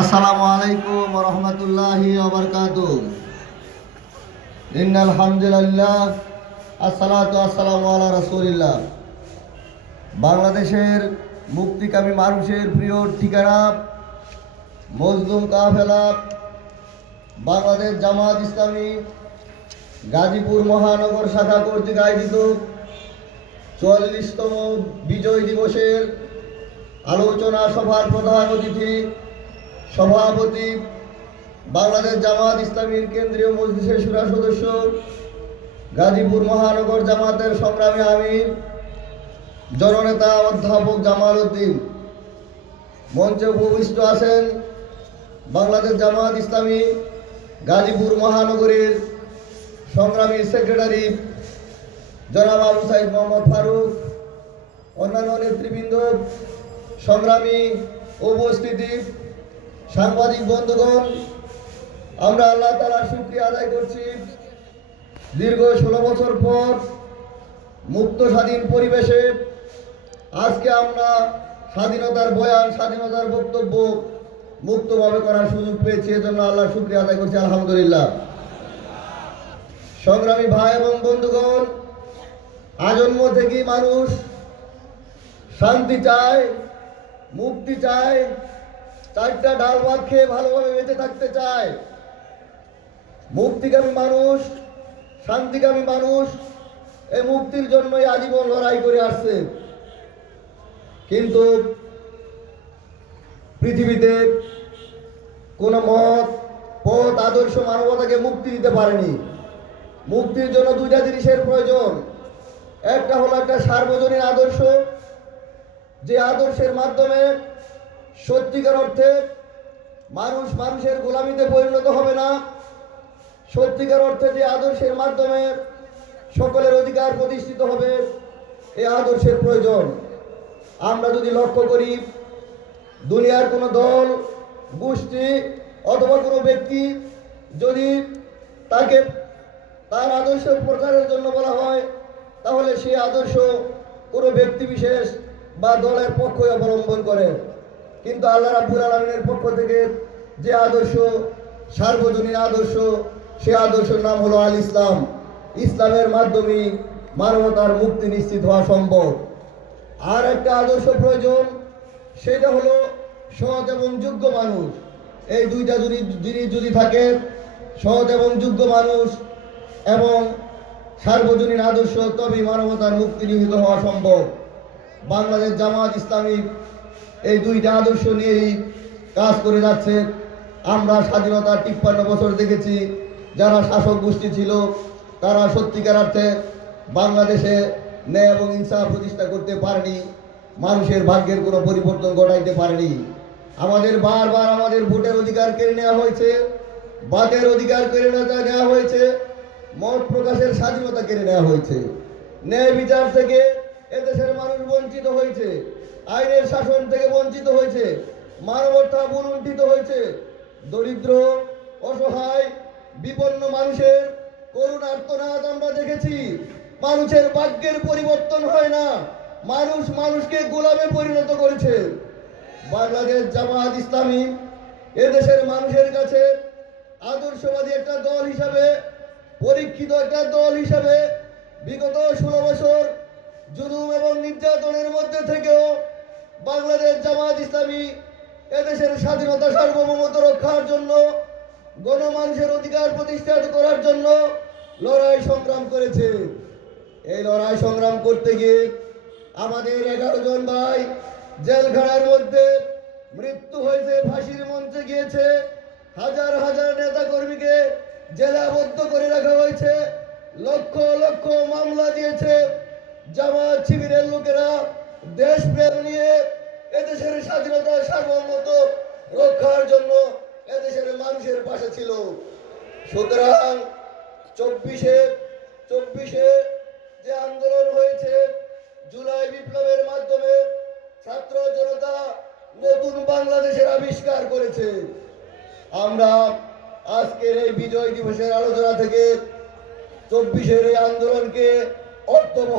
আসসালামু আলাইকুম রহমতুল্লাহি আবরকাত ইন্নাল হামদুলিল্লাহ, আসসালাতু আসসালামু আলা রাসূলিল্লাহ। বাংলাদেশের মুক্তিকামী মানুষের প্রিয় ঠিকানা, মজলুম কাফেলা, বাংলাদেশ জামাত ইসলামী, গাজীপুর মহানগর শাখা কর্তৃক আয়োজিত চুয়াল্লিশতম বিজয় দিবসের আলোচনা সভার প্রধান অতিথি সভাপতি বাংলাদেশ জামাত ইসলামীর কেন্দ্রীয় মজলিসের সুরা সদস্য, গাজীপুর মহানগর জামাতের সংগ্রামী আমির, জননেতা অধ্যাপক জামাল উদ্দিন। মঞ্চে উপবিষ্ট আছেন বাংলাদেশ জামাত ইসলামী, গাজীপুর মহানগরীর সংগ্রামী সেক্রেটারি জনাব আবু সাইদ মোহাম্মদ ফারুক, অন্যান্য নেতৃবৃন্দ, সংগ্রামী, উপস্থিতি সাংবাদিক বন্ধুগণ, আমরা আল্লাহ তালার শুক্রিয়া আদায় করছি। দীর্ঘ ষোলো বছর পর মুক্ত স্বাধীন পরিবেশে আজকে আমরা স্বাধীনতার বয়ান, স্বাধীনতার বক্তব্য মুক্তভাবে করার সুযোগ পেয়েছি, এজন্য আল্লাহ শুক্রিয়া আদায় করছি, আলহামদুলিল্লাহ। সংগ্রামী ভাই এবং বন্ধুগণ, আজন্ম থেকেই মানুষ শান্তি চায়, মুক্তি চায় চারটা ডাল ভাত খেয়ে ভালোভাবে বেঁচে থাকতে চায়। মুক্তিকামী মানুষ, শান্তিকামী মানুষ এই মুক্তির জন্যই আজীবন লড়াই করে আসছে। কিন্তু পৃথিবীতে কোনো মত, পথ, আদর্শ মানবতাকে মুক্তি দিতে পারেনি। মুক্তির জন্য দুইটা জিনিসের প্রয়োজন। একটা হলো একটা সার্বজনীন আদর্শ, যে আদর্শের মাধ্যমে সত্যিকার অর্থে মানুষ মানুষের গোলামিতে পরিণত হবে না। সত্যিকার অর্থে যে আদর্শের মাধ্যমে সকলের অধিকার প্রতিষ্ঠিত হবে এই আদর্শের প্রয়োজন। আমরা যদি লক্ষ্য করি, দুনিয়ার কোনো দল, গোষ্ঠী অথবা কোনো ব্যক্তি যদি তাকে তার আদর্শ প্রচারের জন্য বলা হয়, তাহলে সেই আদর্শ কোনো ব্যক্তি বিশেষ বা দলের পক্ষই অবলম্বন করে। কিন্তু আল্লাহ রাব্বুল আলমিনের পক্ষ থেকে যে আদর্শ, সার্বজনীন আদর্শ, সে আদর্শের নাম হলো আল ইসলাম। ইসলামের মাধ্যমে মানবতার মুক্তি নিশ্চিত হওয়া সম্ভব। আর একটা আদর্শ প্রয়োজন, সেটা হলো সৎ এবং যোগ্য মানুষ। এই দুইটা যদি, জিনিস যদি থাকে, সৎ এবং যোগ্য মানুষ এবং সার্বজনীন আদর্শ, তবেই মানবতার মুক্তি নিহিত হওয়া সম্ভব। বাংলাদেশ জামাত ইসলামী এই দুইটা আদর্শ নিয়েই কাজ করে যাচ্ছে। আমরা স্বাধীনতার তিপ্পান্ন বছর দেখেছি, যারা শাসক গোষ্ঠী ছিল, তারা সত্যিকার অর্থে বাংলাদেশে ন্যায় এবং ইনসাফ প্রতিষ্ঠা করতে পারেনি, মানুষের ভাগ্যের কোনো পরিবর্তন ঘটাইতে পারেনি। আমাদের বারবার আমাদের ভোটের অধিকার কেড়ে নেওয়া হয়েছে বাতের অধিকার কেড়ে নেওয়া হয়েছে, মত প্রকাশের স্বাধীনতা কেড়ে নেওয়া হয়েছে। ন্যায় বিচার থেকে এদেশের মানুষ বঞ্চিত হয়েছে। আইনের শাসন থেকে বঞ্চিত হয়েছে, মানবতা বুলুণ্ঠিত হয়েছে। দরিদ্র, অসহায়, বিপন্ন মানুষের করুণ আর্তনাদ আমরা দেখেছি। মানুষের ভাগ্যের পরিবর্তন হয় না, মানুষ মানুষকে গোলামে পরিণত করেছে। বাংলাদেশ জামাত ইসলামী এদেশের মানুষের কাছে আদর্শবাদী একটা দল হিসাবে, পরীক্ষিত একটা দল হিসাবে বিগত ষোলো বছর জুলুম এবং নির্যাতনের মধ্যে থেকেও বাংলাদেশ জামাত ইসলামী এদেশের স্বাধীনতা সার্বভৌমত্ব রক্ষার জন্য, গণমানুষের অধিকার প্রতিষ্ঠা করার জন্য লড়াই সংগ্রাম করেছে। এই লড়াই সংগ্রাম করতে গিয়ে আমাদের এগারো জন ভাই জেলখানার মধ্যে মৃত্যু হয়েছে, ফাঁসির মঞ্চে গিয়েছে। হাজার হাজার নেতা কর্মীকে জেলাবদ্ধ করে রাখা হয়েছে, লক্ষ লক্ষ মামলা দিয়েছে। জামাত শিবিরের লোকেরা দেশপ্রেম নিয়ে এদেশের স্বাধীনতা সার্বভৌমত্ব রক্ষার জন্য এদেশের মানুষের পাশে ছিল। সুতরাং চব্বিশে চব্বিশে যে আন্দোলন হয়েছে, জুলাই বিপ্লবের মাধ্যমে ছাত্র জনতা নতুন বাংলাদেশের আবিষ্কার করেছে। আমরা আজকের এই বিজয় দিবসের আলোচনা থেকে চব্বিশের এই আন্দোলনকে অর্থবহ